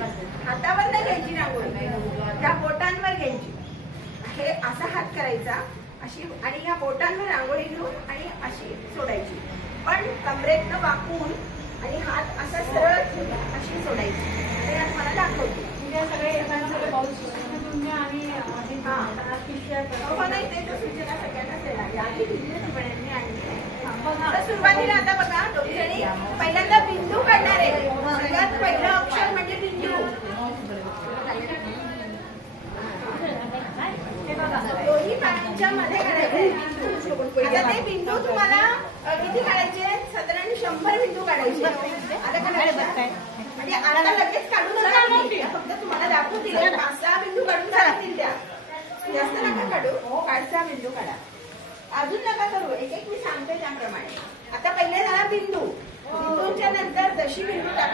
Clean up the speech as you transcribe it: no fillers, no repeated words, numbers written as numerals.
हातावर नाही घ्यायची रांगोळी, त्या बोटांवर घ्यायची. हे असा हात करायचा अशी आणि ह्या बोटांवर रांगोळी घेऊन आणि अशी सोडायची, पण कमरेतनं वाकून आणि हात असा सरळ अशी सोडायची. ते मला दाखवते. सगळे नाही ते तर सूचना सगळ्यांनाच देणार. सुरुवातीला आता बघा दोघी जणी पहिल्यांदा बिंदू काढणार आहे. सगळ्यात पहिलं अक्षर म्हणजे बिंदू. दोन्ही पायांच्या मध्ये काढायचे. आता ते बिंदू तुम्हाला किती काढायचे? साधारण 100 बिंदू काढायचे. आता काय म्हणजे आता लगेच काढून फक्त तुम्हाला दाखवतील 5-6 बिंदू काढून सांगतील. त्या जास्त नका काढू, 5-6 बिंदू काढा. अजून नका करू, एक एक मी सांगते त्याप्रमाणे. आता पहिले झाला बिंदू. बिंदूच्या नंतर जशी बिंदू टाका